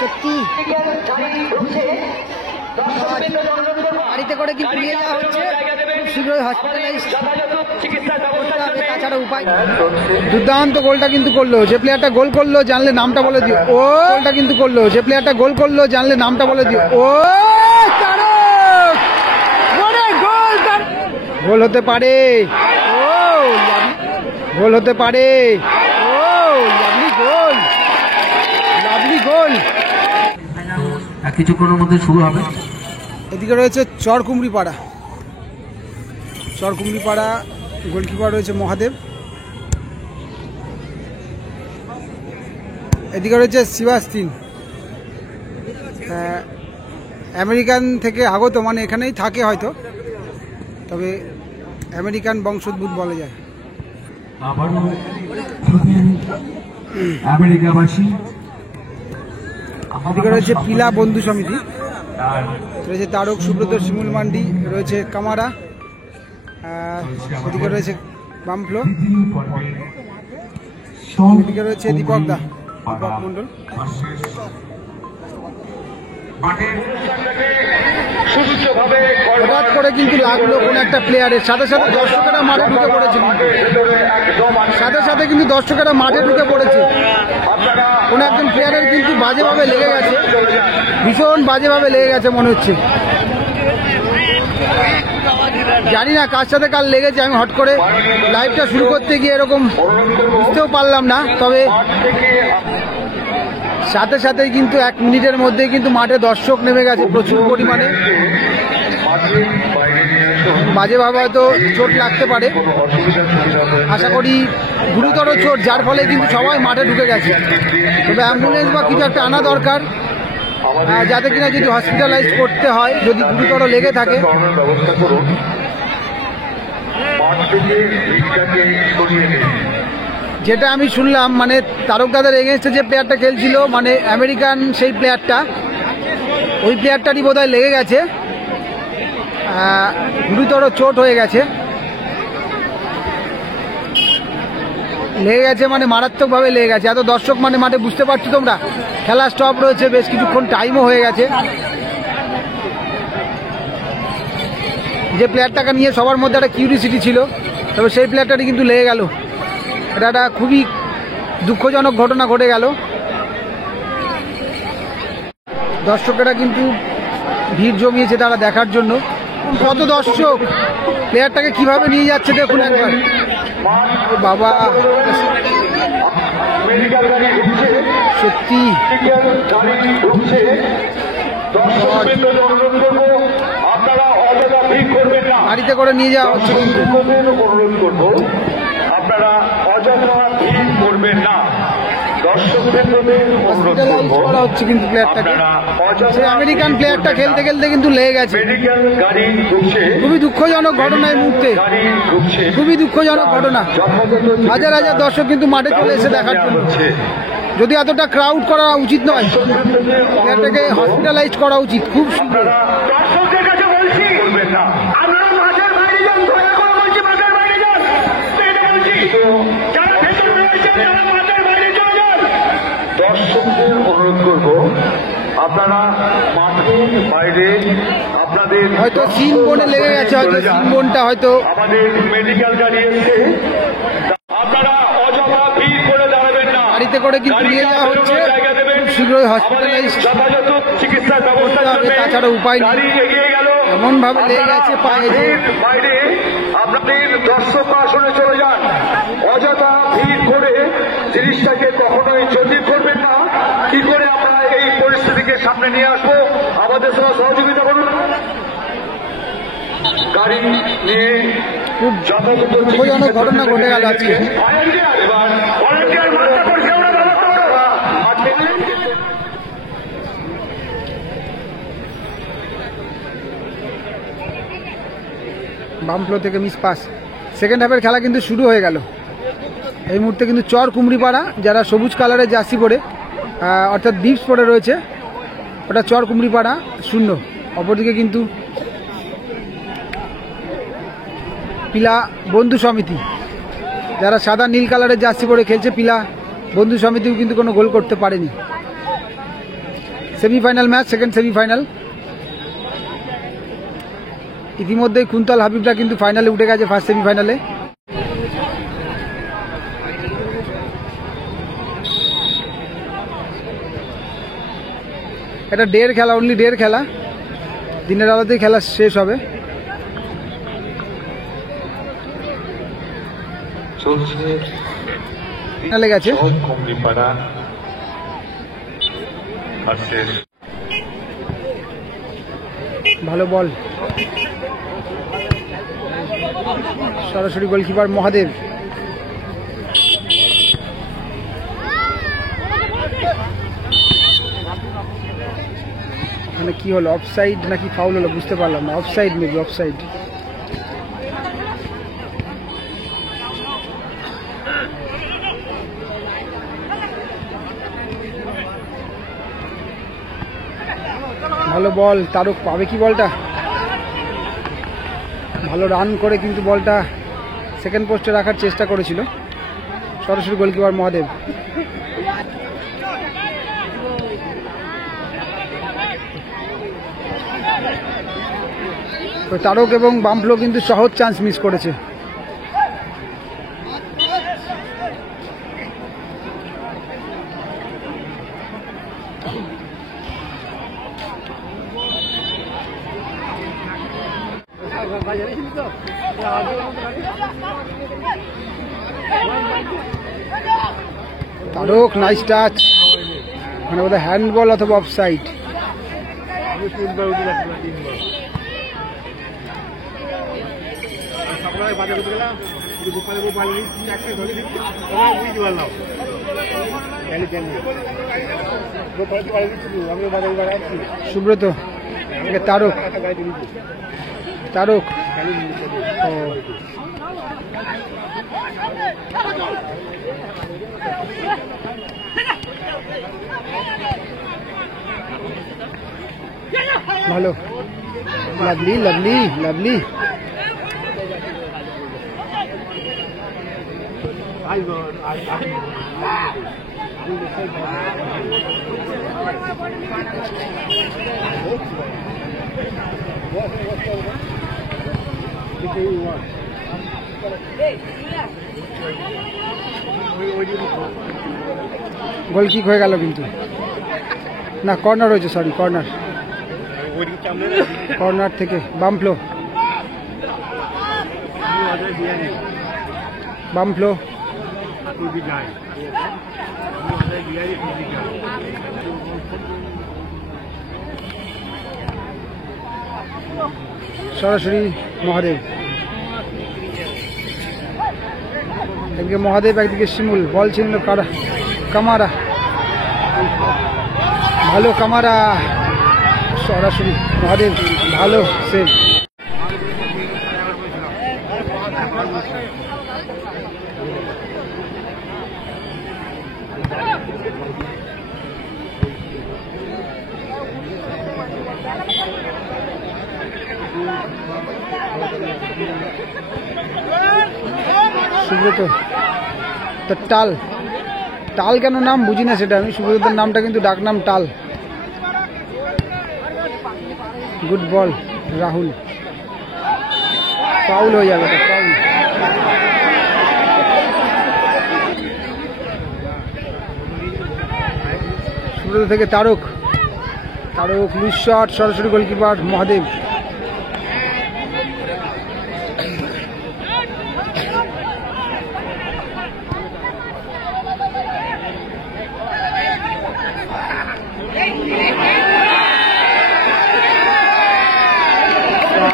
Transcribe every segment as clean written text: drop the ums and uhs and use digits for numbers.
সত্যি গাড়িতে করে কিন্তু নিয়ে যাওয়া হচ্ছে, শীঘ্রই হসপিটালাইজ করতে হবে, তাছাড়া উপায়। দুর্দান্ত গোলটা কিন্তু করলো, যে প্লেয়ারটা গোল করলো জানলে নামটা বলে দিও। ও গোলটা কিন্তু করলো, যে প্লেয়ারটা গোল করলো জানলে নামটা বলে দিও। ও গোল হতে পারে, ও গোল হতে পারে, ও লাভলি গোল, লাভলি গোল। কিছুক্ষণের মধ্যে শুরু হবে। এদিকে রয়েছে চরকুমড়িপাড়া, চরকুমড়িপাড়া গোলকিপার রয়েছে মহাদেব। এদিকে রয়েছে শিবাস্তিন, আমেরিকান থেকে আগত, মানে এখানেই থাকে হয়তো, তবে আমেরিকান বংশোদ্ভূত বলা যায়। আমেরিকাবাসী। এদিকে রয়েছে পিলা বন্ধু সমিতি, রয়েছে তারক, সুব্রত, শিমুল মান্ডি, রয়েছে কামারা, এদিকে রয়েছে বামফ্লো, এদিকে রয়েছে দীপক দা, দীপক মন্ডল। হঠাৎ করে কিন্তু লাগলো কোন একটা প্লেয়ারের, সাথে সাথে দর্শকেরা মাঠে ঢুকে পড়েছে, সাথে সাথে কিন্তু দর্শকেরা মাঠে ঢুকে পড়েছে। কোন একজন প্লেয়ারের কিন্তু বাজেভাবে লেগে গেছে, ভীষণ বাজেভাবে লেগে গেছে মনে হচ্ছে। জানি না কার সাথে কার লেগেছে, আমি হট করে লাইভটা শুরু করতে গিয়ে এরকম বুঝতেও পারলাম না, তবে সাথে সাথে কিন্তু 1 মিনিটের মধ্যেই কিন্তু মাঠে দর্শক নেমে গেছে প্রচুর পরিমাণে। বাজেভাবে হয়তো চোট লাগতে পারে, আশা করি গুরুতর চোট, যার ফলে কিন্তু সবাই মাঠে ঢুকে গেছে। তবে অ্যাম্বুলেন্স বা কিছু একটা আনা দরকার, যাতে কিনা যদি হসপিটালাইজ করতে হয়, যদি গুরুতর লেগে থাকে। যেটা আমি শুনলাম, মানে তারক দাদার এগেনস্টে যে প্লেয়ারটা খেলছিল, মানে আমেরিকান সেই প্লেয়ারটা, ওই প্লেয়ারটারই বোধহয় লেগে গেছে, গুরুতর চোট হয়ে গেছে, লেগে গেছে মানে মারাত্মকভাবে লেগে গেছে। এত দর্শক মানে মাঠে, বুঝতে পারছো তোমরা, খেলা স্টপ রয়েছে, বেশ কিছুক্ষণ টাইমও হয়ে গেছে। যে প্লেয়ারটাকে নিয়ে সবার মধ্যে একটা কিউরিসিটি ছিল, তবে সেই প্লেয়ারটারই কিন্তু লেগে গেল। এটা একটা খুবই দুঃখজনক ঘটনা ঘটে গেল। দর্শকেরা কিন্তু ভিড় জমিয়েছে তারা দেখার জন্য। কত দর্শক, প্লেয়ারটাকে কিভাবে নিয়ে যাচ্ছে দেখুন একবার, বাবা সত্যি। গাড়িতে করে নিয়ে যাওয়া হচ্ছে, আপনারা অযথা ভিড় করবেন না। করা হচ্ছে কিন্তু প্লেয়ারটাকে, সেই আমেরিকান প্লেয়ারটা খেলতে খেলতে কিন্তু লেগে গেছে। খুবই দুঃখজনক ঘটনা এই মুহূর্তে, খুবই দুঃখজনক ঘটনা। হাজার হাজার দর্শক কিন্তু মাঠে চলে এসে দেখার জন্য। যদি এতটা ক্রাউড করা উচিত নয়, প্লেয়ারটাকে হসপিটালাইজ করা উচিত খুব শীঘ্র। দর্শকদের অনুরোধ করবো, আপনারা মাঠের বাইরে আপনাদের হয়তো সিন বোনে লেগে গেছে, হয়তো সিন বোনটা হয়তো আমাদের মেডিকেল গাড়ি এসে, আপনারা অযথা ভিড় করে দাঁড়াবেন না। গাড়িতে করে কিন্তু নিয়ে যাওয়া হচ্ছে, শীঘ্রই হসপিটালাইজ যথাযথ চিকিৎসার ব্যবস্থা করতে হবে, তাছাড়া উপায় নেই। এগিয়ে গেল, এমন ভাবে লেগে গেছে পায়ে যে বাইরে আপনাদের দর্শক আসনে চলে যান। অযথা ভিড় করে জিনিসটাকে কখনোই জটিল করবেন না। কি করে আমরা এই পরিস্থিতিকে সামনে নিয়ে আসবো, আমাদের সঙ্গে সহযোগিতা করুন। গাড়ি নিয়ে খুব দুঃখজনক ঘটনা ঘটে গেল আজকে। বামফ্লো থেকে মিস পাস। সেকেন্ড হাফের খেলা কিন্তু শুরু হয়ে গেল। এই মুহূর্তে কিন্তু চরকুমড়িপাড়া, যারা সবুজ কালারের জার্সি পরে, অর্থাৎ ডিপস পরে রয়েছে, ওটা চরকুমড়িপাড়া 0। অপরদিকে কিন্তু পিলা বন্ধু সমিতি, যারা সাদা নীল কালারের জার্সি পরে খেলছে, পিলা বন্ধু সমিতিও কিন্তু কোনো গোল করতে পারেনি। Semifinal match, second semifinal. ইতিমধ্যেই কুন্তল হাবিবরা কিন্তু ফাইনালে উঠে গেছে, ফার্স্ট সেমিফাইনালে। এটা ডের খেলা, অনলি ডের খেলা, দিনের আলোতেই খেলা শেষ হবে। ফাইনালে গেছে। ভালো বল, সরাসরি গোলকিপার মহাদেব। মানে কি হলো, অফসাইড নাকি ফাউল হলো বুঝতে পারলাম না। Offside, maybe offside. ভালো বল, তারক পাবে কি বলটা? ভালো রান করে কিন্তু বলটা সেকেন্ড পোস্টে রাখার চেষ্টা করেছিল সরাসরি গোলকিপার মহাদেব। তারক এবং বাম্পলো কিন্তু সহজ চান্স মিস করেছে। তারক নাইস টাচ, মানে বোধহয় হ্যান্ডবল অথবা অফসাইড। সুব্রত, তারক, তারক ভালো, লাভলি লাভলি লাভলি। গোল কিক হয়ে গেল কিন্তু, না কর্নার হয়েছে, সরি কর্নার, কর্নার থেকে বামফ্লো, বামফ্লো সরাসরি মহাদেব। একদিকে মহাদেব, একদিকে শিমুল। বল ছিল কামারা, ভালো কামারা, সরাসরি মহাদেব, ভালো সেভ। সুব্রত, টাল, টাল কেন নাম বুঝি না সেটা আমি। সুব্রতর নামটা কিন্তু ডাক নাম টাল। গুড বল রাহুল, ফাউল হয়ে যাবে, ফাউল। সুব্রত থেকে তারক, তারক লুজ শট, সরাসরি গোলকিপার মহাদেব।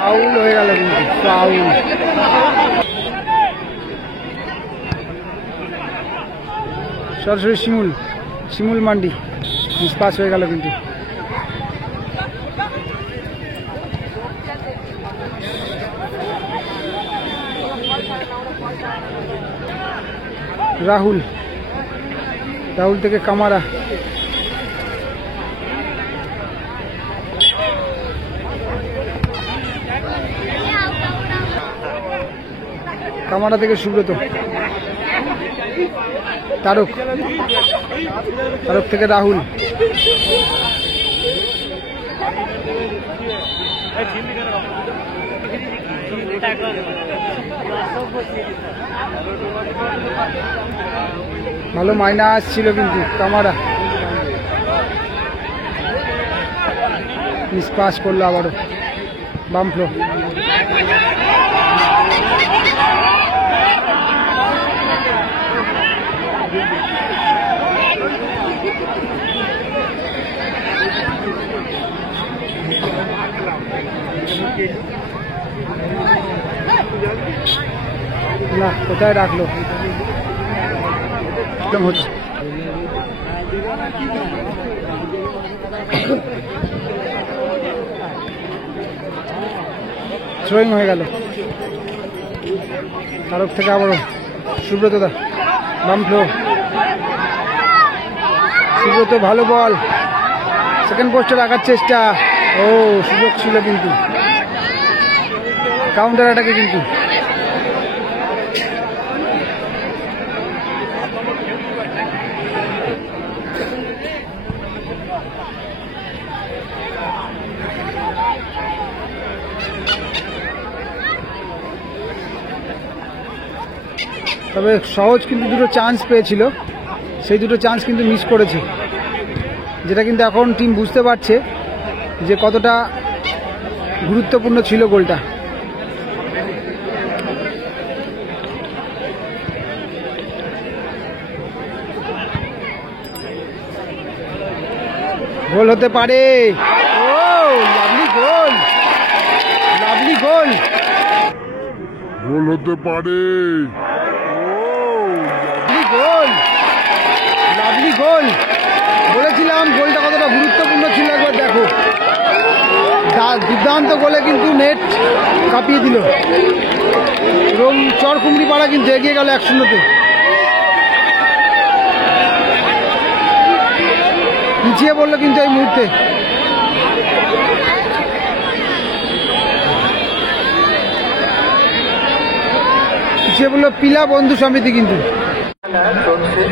ফাউল হয়ে গেল কিন্তু, ফাউল। সরাসরি শিমুল, শিমুল মান্ডি, মিসপাস হয়ে গেল কিন্তু। রাহুল, রাহুল থেকে কামারা, কামারা থেকে সুব্রত, তারক, তারক থেকে রাহুল, ভালো মাইনা আসছিল কিন্তু কামারা মিস পাস করলো আবারও বাম ফ্লো। না কোথায় রাখলো হচ্ছে থ্রোয়িং হয়ে গেল তারক থেকে আবারও সুব্রত দা বাম ফ্লো। সুব্রত ভালো বল সেকেন্ড পোস্টে রাখার চেষ্টা। ও সুযোগ ছিল কিন্তু কাউন্টার অ্যাটাকে কিন্তু তবে সহজ কিন্তু দুটো চান্স পেয়েছিল, সেই দুটো চান্স কিন্তু মিস করেছে, যেটা কিন্তু এখন টিম বুঝতে পারছে যে কতটা গুরুত্বপূর্ণ ছিল গোলটা। গোল হতে পারে। ও লাভলি গোল, লাভলি গোল, গোল হতে পারে। গোল, লাভলি গোল। বলেছিলাম গোলটা কতটা গুরুত্বপূর্ণ ছিল, একবার দেখো দুর্দান্ত গোলে কিন্তু নেট কাঁপিয়ে দিল এবং চরকুমড়ি পাড়া কিন্তু এগিয়ে গেল 1-0-তে। পিছিয়ে পড়লো কিন্তু এই মুহূর্তে। পিছিয়ে পড়লো পিলা বন্ধু সমিতি কিন্তু।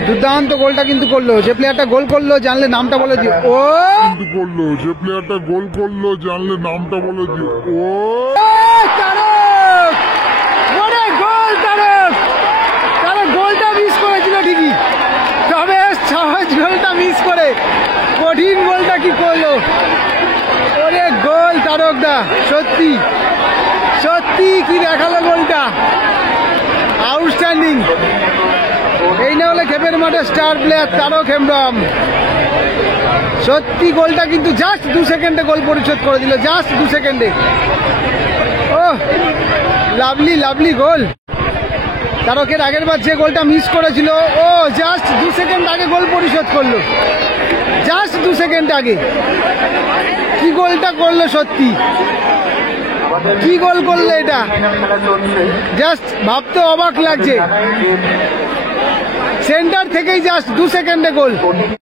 দুর্দান্ত গোলটা কিন্তু করলো, যে প্লেয়ারটা গোল করলো জানলে নামটা বলে দিও। ও কিন্তু করলো, যে প্লেয়ারটা গোল করলো জানলে নামটা বলে দিও। ও তারক, ওরে গোল তারক। তারক গোলটা মিস করেছিল ঠিকই, তবে সহজ গোলটা মিস করে কঠিন গোলটা কি করলো। ওরে গোল তারক দা, সত্যি সত্যি কি দেখালো গোলটা, আউটস্ট্যান্ডিং। এই না হলে খেপের মাঠে স্টার প্লেয়ার তারক হেমব্রম। সত্যি গোলটা কিন্তু জাস্ট 2 সেকেন্ডে গোল পরিশোধ করে দিল, জাস্ট 2 সেকেন্ডে। ও লাভলি লাভলি গোল। তারকের আগের বার যে গোলটা মিস করেছিল, ও জাস্ট 2 সেকেন্ড আগে গোল পরিশোধ করলো, জাস্ট 2 সেকেন্ড আগে। কি গোলটা করলো, সত্যি কি গোল করলো এটা, জাস্ট ভাবতে অবাক লাগছে। সেন্টার থেকেই জাস্ট 2 সেকেন্ডে গোল।